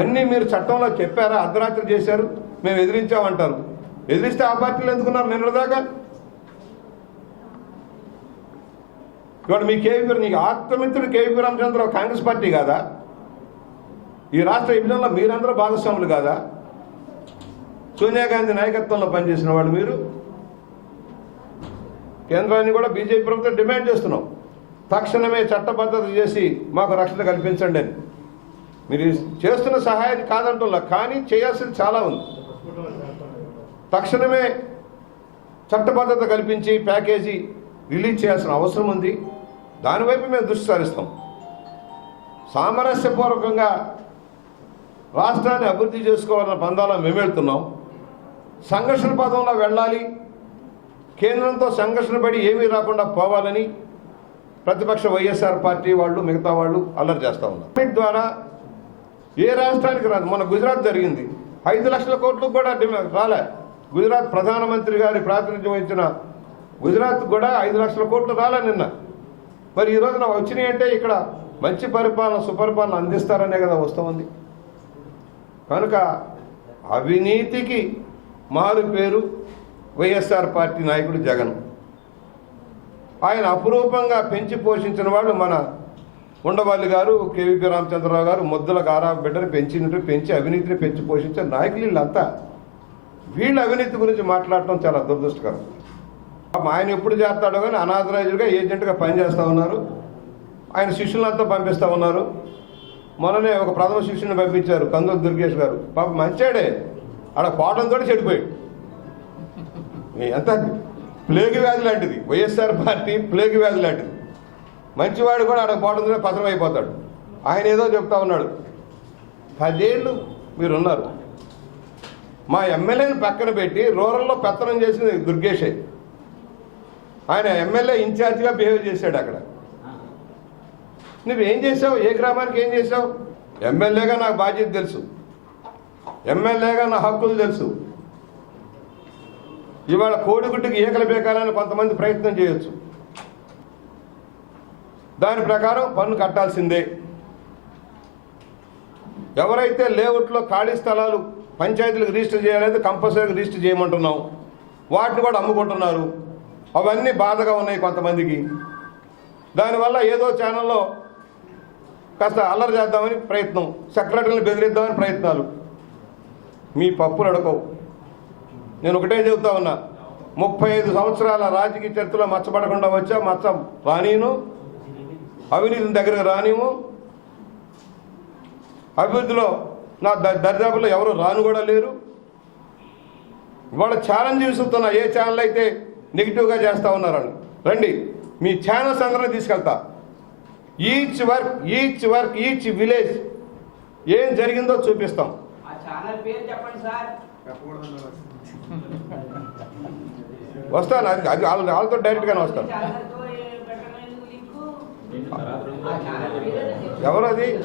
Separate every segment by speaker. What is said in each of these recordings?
Speaker 1: అన్నీ మీరు చట్టంలో చెప్పారా? అర్ధరాత్రి చేశారు. మేము ఎదిరించామంటారు. ఎదిరిస్తే ఆ పార్టీలు ఎందుకున్నారు? నిన్నదాకా ఇవాడు మీ కేవీపీ నీకు ఆత్మమిత్రుడు కేవీపీ రామచంద్రరావు కాంగ్రెస్ పార్టీ కాదా? ఈ రాష్ట్ర విభజనలో మీరందరూ భాగస్వాములు కాదా? సోనియా గాంధీ నాయకత్వంలో పనిచేసిన వాళ్ళు మీరు. కేంద్రాన్ని కూడా బీజేపీ ప్రభుత్వం డిమాండ్ చేస్తున్నాం. తక్షణమే చట్టబద్ధత చేసి మాకు రక్షణ కల్పించండి అని. మీరు చేస్తున్న సహాయం కాదంటున్నా కానీ చేయాల్సింది చాలా ఉంది. తక్షణమే చట్టబద్ధత కల్పించి ప్యాకేజీ రిలీజ్ చేయాల్సిన అవసరం ఉంది. దానివైపు మేము దృష్టి సారిస్తాం. సామరస్యపూర్వకంగా రాష్ట్రాన్ని అభివృద్ధి చేసుకోవాలన్న పందాలో మేము వెళ్తున్నాం. సంఘర్షణ పదంలో వెళ్ళాలి. కేంద్రంతో సంఘర్షణ పడి ఏమీ రాకుండా పోవాలని ప్రతిపక్ష వైఎస్ఆర్ పార్టీ వాళ్ళు మిగతా వాళ్ళు అల్లరి చేస్తూ ఉన్నారు. ద్వారా ఏ రాష్ట్రానికి రాదు. మన గుజరాత్ జరిగింది. ఐదు లక్షల కోట్లు కూడా డిమాండ్ రాలే. గుజరాత్ ప్రధానమంత్రి గారి ప్రాతినిధ్యం వహించిన గుజరాత్ కూడా ఐదు లక్షల కోట్లు రాలే నిన్న. మరి ఈ రోజున వచ్చినాయి అంటే ఇక్కడ మంచి పరిపాలన సుపరిపాలన అందిస్తారనే కదా వస్తుంది. కనుక అవినీతికి మారు పేరు వైఎస్ఆర్ పార్టీ నాయకుడు జగన్. ఆయన అపురూపంగా పెంచి పోషించిన వాళ్ళు మన ఉండవల్లి గారు కేవీపీ రామచంద్రరావు గారు ముద్దల గారా బిడ్డను పెంచినట్టు పెంచి అవినీతిని పెంచి పోషించే నాయకులు వీళ్ళంతా. వీళ్ళ అవినీతి గురించి మాట్లాడటం చాలా దురదృష్టకరం. పాపం ఆయన ఎప్పుడు చేస్తాడో కానీ అనాథరాజుగా ఏజెంట్గా పనిచేస్తూ ఉన్నారు. ఆయన శిష్యులంతా పంపిస్తూ ఉన్నారు. మొన్ననే ఒక ప్రథమ శిష్యుని పంపించారు కందులు దుర్గేష్ గారు. పాప మంచాడే. ఆడ కోటంతో చెడిపోయాడు. ఎంత ప్లేగ్ వ్యాధి లాంటిది. వైఎస్ఆర్ పార్టీ ప్లేగ్ వ్యాధి లాంటిది. మంచివాడు కూడా ఆడ పోవడంతో పతనం అయిపోతాడు ఆయన ఏదో చెప్తా ఉన్నాడు. పదేళ్ళు మీరున్నారు. మా ఎమ్మెల్యేని పక్కన పెట్టి రూరల్లో పెత్తనం చేసింది దుర్గేషే. ఆయన ఎమ్మెల్యే ఇన్ఛార్జ్గా బిహేవ్ చేశాడు అక్కడ. నువ్వేం చేసావు ఏ గ్రామానికి ఏం చేసావు ఎమ్మెల్యేగా నాకు బాధ్యత తెలుసు. ఎమ్మెల్యేగా నా హక్కులు తెలుసు. ఇవాళ కోడిగుడ్డుకి ఈకలు బేకాలని కొంతమంది ప్రయత్నం చేయొచ్చు. దాని ప్రకారం పన్ను కట్టాల్సిందే. ఎవరైతే లేఅవుట్లో ఖాళీ స్థలాలు పంచాయతీలకు రిజిస్టర్ చేయాలనేది కంపల్సరీగా రిజిస్టర్ చేయమంటున్నాం. వాటిని కూడా అమ్ముకుంటున్నారు. అవన్నీ బాధగా ఉన్నాయి కొంతమందికి. దానివల్ల ఏదో ఛానల్లో కాస్త అల్లరి చేద్దామని ప్రయత్నం సెక్రటరీని బెదిరిద్దామని ప్రయత్నాలు. మీ పప్పులు అడకవు. నేను ఒకటే చెబుతా ఉన్నా ముప్పై ఐదు సంవత్సరాల రాజకీయ చరిత్రలో మచ్చబడకుండా వచ్చా మచ్చ రానీను అవినీతిని దగ్గరకు రానిము అభివృద్ధిలో నా ద- దర్యాపులో ఎవరు రాను కూడా లేరు. ఇవాళ ఛాలెంజ్ విసురుతున్నా ఏ ఛానల్ అయితే నెగిటివ్గా చేస్తా ఉన్నారని. రండి మీ ఛానల్స్ అందరినీ తీసుకెళ్తా. Each work each work each village ఏం జరిగిందో చూపిస్తాం. వస్తాను అది వాళ్ళ వాళ్ళతో డైరెక్ట్గానే వస్తాను
Speaker 2: ఛానల్తో ఏ- పెట్టడం ఎందుకు లింకు? ఆ ఛానల్ పేరే
Speaker 1: ఎవరు అది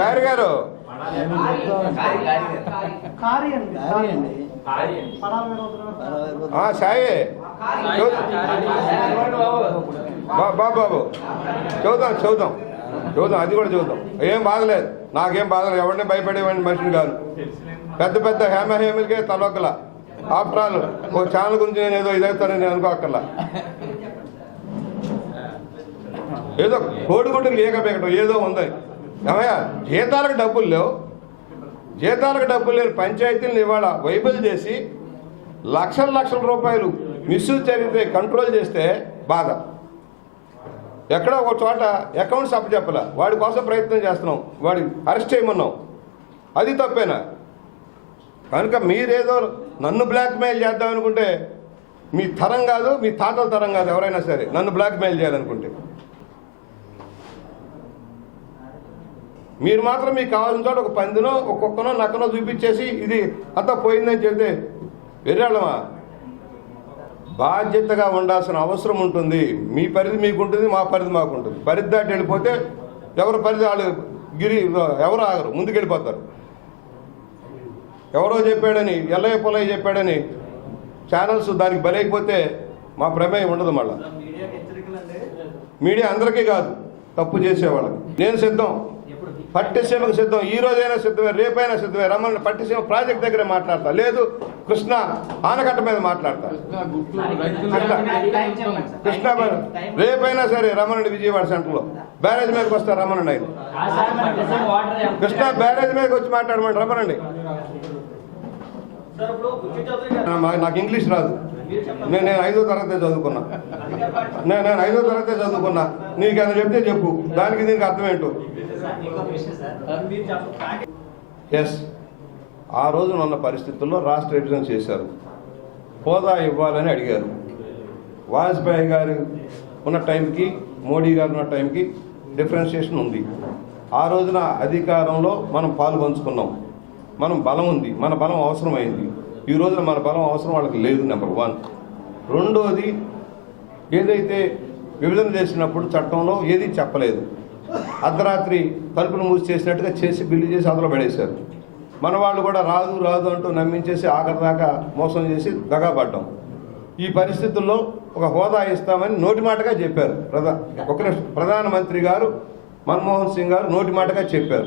Speaker 3: చారి
Speaker 1: గారు. సాయి. బా- బాబు బాబు. చూద్దాం చూద్దాం చూద్దాం అది కూడా చూద్దాం ఏం బాధలేదు. నాకేం బాధలేదు. ఎవరిని భయపడేవాడిని మనిషిని కాదు. పెద్ద పెద్ద హేమ హేమలకే తలొక్కలా. ఆఫ్టర్ ఆల్ ఓ ఛానల్ గురించి నేను ఏదో ఇదవుతానని నేను అనుకోక్కర్లా. ఏదో కోడిగుడ్డు లేక ఏదో ఉంది. ఏమయ్యా జీతాలకు డబ్బులు లేవు. జీతాలకు డబ్బులు లేని పంచాయతీలను ఇవాళ వైబుల్ చేసి లక్షల లక్షల రూపాయలు మిస్యూజ్ జరిగితే కంట్రోల్ చేస్తే బాధ. ఎక్కడో ఒక చోట అకౌంట్స్ అప్పచెప్పల వాడి కోసం ప్రయత్నం చేస్తున్నాం. వాడి అరెస్ట్ చేయమన్నాం. అది తప్పేనా? కనుక మీరేదో నన్ను బ్లాక్మెయిల్ చేద్దాం అనుకుంటే మీ తరం కాదు మీ తాతల తరం కాదు ఎవరైనా సరే. నన్ను బ్లాక్మెయిల్ చేయాలనుకుంటే. మీరు మాత్రం మీకు కావాల్సిన చోట ఒక పందినో ఒక కుక్కనో నక్కనో చూపించేసి ఇది అంతా పోయిందని చెబితే వెర్రాళ్ళమా బాధ్యతగా ఉండాల్సిన అవసరం ఉంటుంది. మీ పరిధి మీకు ఉంటుంది మా పరిధి మాకు ఉంటుంది పరిధి దాటి వెళ్ళిపోతే ఎవరి పరిధి వాళ్ళు గిరి ఎవరు ఆగరు ముందుకు వెళ్ళిపోతారు ఎవరో చెప్పాడని ఎల్లయ్య పొల్లయ్య చెప్పాడని ఛానల్స్ దానికి బలైపోతే మా ప్రమేయం ఉండదు మళ్ళా. మీడియా అందరికీ కాదు తప్పు చేసేవాళ్ళకి. నేను సిద్ధం. పట్టిసీమకు సిద్ధం. ఈ రోజైనా సిద్ధమే రేపైనా సిద్ధమే. రమ్మని పట్టిసీమ ప్రాజెక్ట్ దగ్గర మాట్లాడతా. లేదు కృష్ణ ఆనకట్ట మీద మాట్లాడతా. కృష్ణ రేపైనా సరే రమణుడి విజయవాడ సెంటర్లో. బ్యారేజ్ మీదకి వస్తారు రమణుడు ఆయన. కృష్ణ బ్యారేజ్ మీదకి వచ్చి మాట్లాడమండి. రమణండి
Speaker 3: సార్ ఇప్పుడు బుద్ధి చౌదరి గారు
Speaker 1: మా- నాకు ఇంగ్లీష్ రాదు. నేను నేను ఐదో తరగతి చదువుకున్నా. నేను నేను ఐదో తరగతి చదువుకున్నా. నీకు ఏమైనా చెప్తే చెప్పు. దానికి దీనికి అర్థం ఏంటో? ఎస్ ఆ రోజున ఉన్న పరిస్థితుల్లో రాష్ట్ర విభజన చేశారు. హోదా ఇవ్వాలని అడిగారు. వాజ్పేయి గారు ఉన్న టైంకి మోడీ గారు ఉన్న టైంకి డిఫరెన్షియేషన్ ఉంది. ఆ రోజున అధికారంలో మనం పాలు పంచుకున్నాం. మనం బలం ఉంది మన బలం అవసరమైంది. ఈ రోజున మన బలం అవసరం వాళ్ళకి లేదు నెంబర్ వన్ రెండోది ఏదైతే విభజన చేసినప్పుడు చట్టంలో ఏది చెప్పలేదు. అర్ధరాత్రి తలుపులు మూసి చేసినట్టుగా చేసి బిల్లు చేసి అందులో పడేశారు. మన వాళ్ళు కూడా రాదు రాదు అంటూ నమ్మించేసి ఆఖరి దాకా మోసం చేసి దగాపడ్డాం ఈ పరిస్థితుల్లో ఒక హోదా ఇస్తామని నోటి మాటగా చెప్పారు. ప్రధా ఒక ప్రధానమంత్రి గారు మన్మోహన్ సింగ్ గారు నోటి మాటగా చెప్పారు.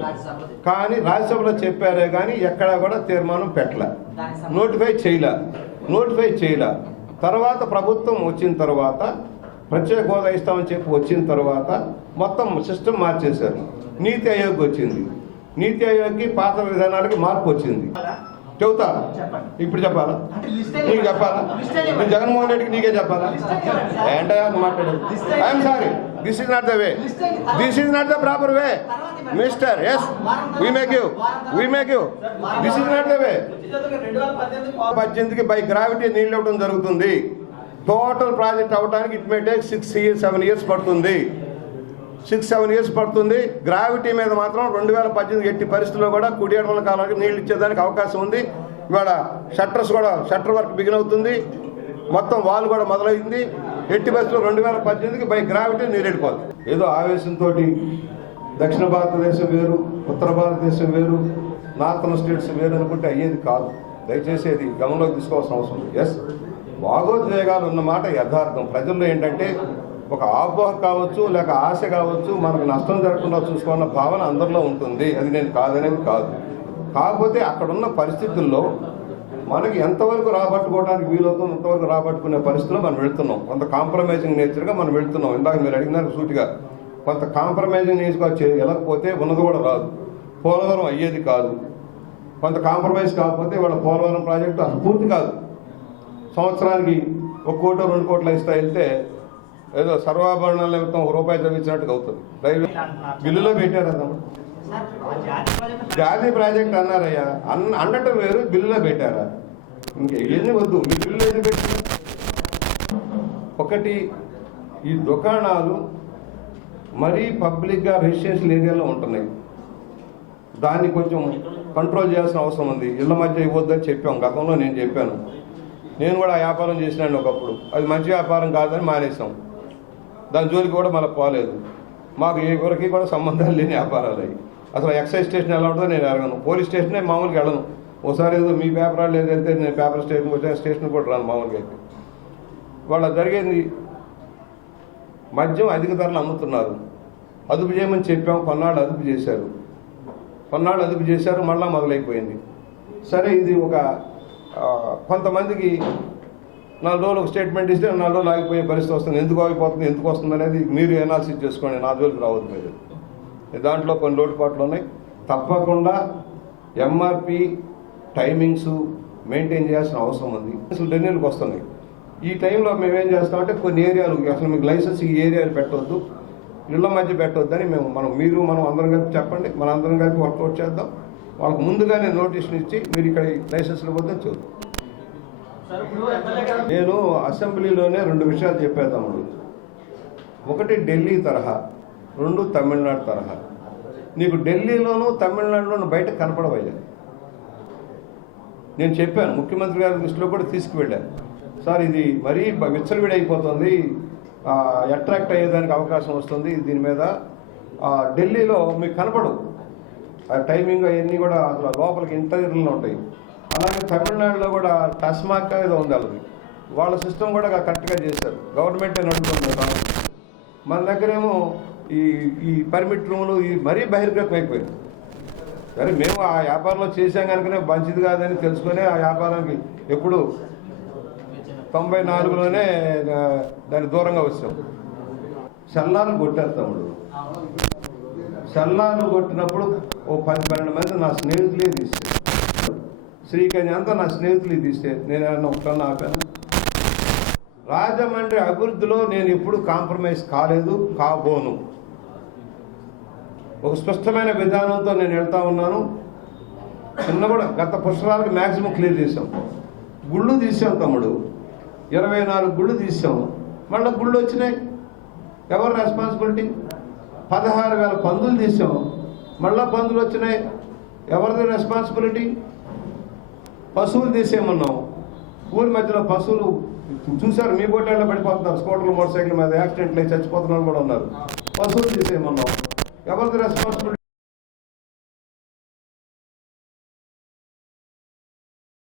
Speaker 1: కానీ రాజ్యసభలో చెప్పారే కానీ ఎక్కడా కూడా తీర్మానం పెట్టలే. నోటిఫై చేయలే. నోటిఫై చేయలే. తర్వాత ప్రభుత్వం వచ్చిన తర్వాత ప్రత్యేక హోదా ఇస్తామని చెప్పి వచ్చిన తర్వాత మొత్తం సిస్టమ్ మార్చేశారు. నీతి ఆయోగ్ వచ్చింది. నీతి ఆయోగ్కి పాత విధానాలకి మార్పు వచ్చింది. చెబుతా? ఇప్పుడు చెప్పాలా? నీకు చెప్పాలా? జగన్మోహన్ రెడ్డికి నీకే చెప్పాలా? ఏంటయ్యా నువ్వు మాట్లాడేది? I'm sorry this is not the way this is not the proper way mister S V make you V make you this is not the way పద్దెనిమిదికి by gravity నీళ్ళు ఇవ్వడం జరుగుతుంది. టోటల్ ప్రాజెక్ట్ అవ్వడానికి it may take six years seven years పడుతుంది. Six seven years పడుతుంది. Gravity మీద మాత్రం రెండు వేల పద్దెనిమిది ఎట్టి పరిస్థితుల్లో కూడా కుడి కాలానికి నీళ్ళు ఇచ్చేదానికి అవకాశం ఉంది. ఇవాళ షట్టర్స్ కూడా షట్టర్ వర్క్ బిగిన్ అవుతుంది. మొత్తం వాల్ కూడా మొదలైంది. ఎట్టి బస్సులో రెండు వేల పద్దెనిమిదికి బై గ్రావిటీ నీరు ఏదో ఆవేశంతో దక్షిణ భారతదేశం వేరు ఉత్తర భారతదేశం వేరు నార్థన్ స్టేట్స్ వేరు అనుకుంటే అయ్యేది కాదు. దయచేసి అది గమనంలోకి తీసుకోవాల్సిన అవసరం ఉంది ఎస్ భాగోద్వేగాలు ఉన్న మాట యథార్థం. ప్రజల్లో ఏంటంటే ఒక ఆపోహ కావచ్చు లేక ఆశ కావచ్చు మనకు నష్టం జరగకుండా చూసుకోవాలన్న భావన అందరిలో ఉంటుంది. అది నేను కాదనేది కాదు. కాకపోతే అక్కడున్న పరిస్థితుల్లో మనకి ఎంతవరకు రాబట్టుకోవడానికి వీలవుతుందో అంతవరకు రాబట్టుకునే పరిస్థితిలో మనం వెళ్తున్నాం. కొంత కాంప్రమైజింగ్ నేచర్గా మనం వెళ్తున్నాం. ఇందాక మీరు అడిగినారు సూటిగా కొంత కాంప్రమైజింగ్ నేచర్గా వెళ్ళకపోతే ఉన్నది కూడా రాదు. పోలవరం అయ్యేది కాదు. కొంత కాంప్రమైజ్ కాకపోతే వాళ్ళ పోలవరం ప్రాజెక్టు అసలు పూర్తి కాదు. సంవత్సరానికి ఒక కోటి రెండు కోట్ల ఇస్తా వెళ్తే ఏదో సర్వాభరణాల నిమిత్తం ఒక రూపాయి చదివించినట్టుగా అవుతుంది. రైల్వే బిల్లులో పెట్టారు అదమ్మా. జాతీయ ప్రాజెక్ట్ అన్నారయ్యా. అన్న అన్నటం వేరు బిల్లులో పెట్టారా? ఇంకా ఎన్ని వద్దు మీ బిల్లు ఏది పెట్టారు? ఒకటి ఈ దుకాణాలు మరీ పబ్లిక్గా రెసిడెన్షియల్ ఏరియాలో ఉంటున్నాయి. దాన్ని కొంచెం కంట్రోల్ చేయాల్సిన అవసరం ఉంది. ఇళ్ళ మధ్య ఇవ్వద్దని చెప్పాం. గతంలో నేను చెప్పాను. నేను కూడా ఆ వ్యాపారం చేసినాను ఒకప్పుడు. అది మంచి వ్యాపారం కాదని మానేసాం దాని జోలికి కూడా మళ్ళీ పోలేదు. మాకు ఎవరికి కూడా సంబంధాలు లేని వ్యాపారాలు అవి అసలు ఎక్సైజ్ స్టేషన్ ఎలా ఉంటుందో నేను అడగను. పోలీస్ స్టేషనే మామూలుగా వెళ్ళను. ఒకసారి ఏదో మీ పేపర్ లేదు వెళ్తే నేను పేపర్ స్టేషన్ వచ్చాను స్టేషన్ కూడా రాను మామూలుగా అయితే. వాళ్ళ జరిగేది. మద్యం అధిక ధరలు అమ్ముతున్నారు. అదుపు చేయమని చెప్పాం కొన్నాళ్ళు అదుపు చేశారు. కొన్నాళ్ళు అదుపు చేశారు. మళ్ళా మొదలైపోయింది. సరే ఇది ఒక కొంతమందికి నాలుగు రోజులు ఒక స్టేట్మెంట్ ఇస్తే నాలుగు రోజులు ఆగిపోయే పరిస్థితి వస్తుంది. ఎందుకు ఆగిపోతుంది? ఎందుకు వస్తుంది అనేది మీరు ఎనాలిసిస్ చేసుకోండి. నా జోలికి రావద్దు మీరు. దాంట్లో కొన్ని లోటుపాట్లు ఉన్నాయి. తప్పకుండా ఎంఆర్పి టైమింగ్స్ మెయింటైన్ చేయాల్సిన అవసరం ఉంది. అసలు డెన్నెలకు వస్తున్నాయి. ఈ టైంలో మేము ఏం చేస్తామంటే కొన్ని ఏరియాలు అసలు మీకు లైసెన్స్ ఈ ఏరియాలు పెట్టవద్దు ఇళ్ళ మధ్య పెట్టవద్దని మేము మనం మీరు మనం అందరం కలిపి చెప్పండి మన అందరం కలిపి వర్కౌట్ చేద్దాం. వాళ్ళకు ముందుగానే నోటీసులు ఇచ్చి మీరు ఇక్కడ లైసెన్స్లు పోతే చూద్దాం నేను అసెంబ్లీలోనే రెండు విషయాలు చెప్పేద్దాం ఒకటి ఢిల్లీ తరహా. రెండు తమిళనాడు తరహా. నీకు ఢిల్లీలోను తమిళనాడులోను బయట కనపడవయ్యా. నేను చెప్పాను ముఖ్యమంత్రి గారి దృష్టిలో కూడా తీసుకువెళ్ళాను. సార్ ఇది మరీ బ- విచ్చలవిడి అయిపోతుంది అట్రాక్ట్ అయ్యేదానికి అవకాశం వస్తుంది దీని మీద. ఢిల్లీలో మీకు కనపడవు ఆ టైమింగ్ అవన్నీ కూడా అసలు లోపలికి ఇంటర్వ్యూలు ఉంటాయి. అలాగే తమిళనాడులో కూడా టస్మాక్ ఏదో ఉంది వాళ్ళది. వాళ్ళ సిస్టమ్ కూడా కరెక్ట్గా చేశారు. గవర్నమెంటే నడుపుతుంది మన దగ్గరేమో ఈ ఈ పర్మిట్ రూములు ఈ మరీ బహిర్గతం అయిపోయింది. సరే మేము ఆ వ్యాపారంలో చేసాం కనుకనే మంచిది కాదని తెలుసుకొని ఆ వ్యాపారానికి ఎప్పుడు తొంభై నాలుగులోనే ఆ, దానికి దూరంగా వచ్చాం. చల్లాలు కొట్టారు తమ్ముడు. చల్లాలు కొట్టినప్పుడు ఓ పది పన్నెండు మంది నా స్నేహితులే తీస్తే. శ్రీకన్య అంతా నా స్నేహితులే తీస్తే. నేను ఏమన్నా ఒకటన్నా ఆపాను? రాజమండ్రి అభివృద్ధిలో నేను ఎప్పుడు కాంప్రమైజ్ కాలేదు కాబోను. ఒక స్పష్టమైన విధానంతో నేను వెళ్తా ఉన్నాను. చిన్న కూడా గత పుష్కరాలకు మ్యాక్సిమం క్లియర్ చేసాం గుళ్ళు తీసాం తమ్ముడు. ఇరవై నాలుగు గుళ్ళు తీసాం మళ్ళీ గుళ్ళు వచ్చినాయి. ఎవరు రెస్పాన్సిబిలిటీ పదహారు వేల పందులు తీసాం మళ్ళా పందులు వచ్చినాయి. ఎవరిది రెస్పాన్సిబిలిటీ పశువులు తీసేయమన్నాం. ఊరి మధ్యలో పశువులు చూశారు మీ బోట్లలో పడిపోతున్నారు. స్కూటర్లు మోటార్ సైకిల్ మీద యాక్సిడెంట్లు అయి చచ్చిపోతున్న వాళ్ళు కూడా ఉన్నారు. పశువులు తీసేయమన్నాం. ఎవరిది రెస్పాన్సిబిలిటీ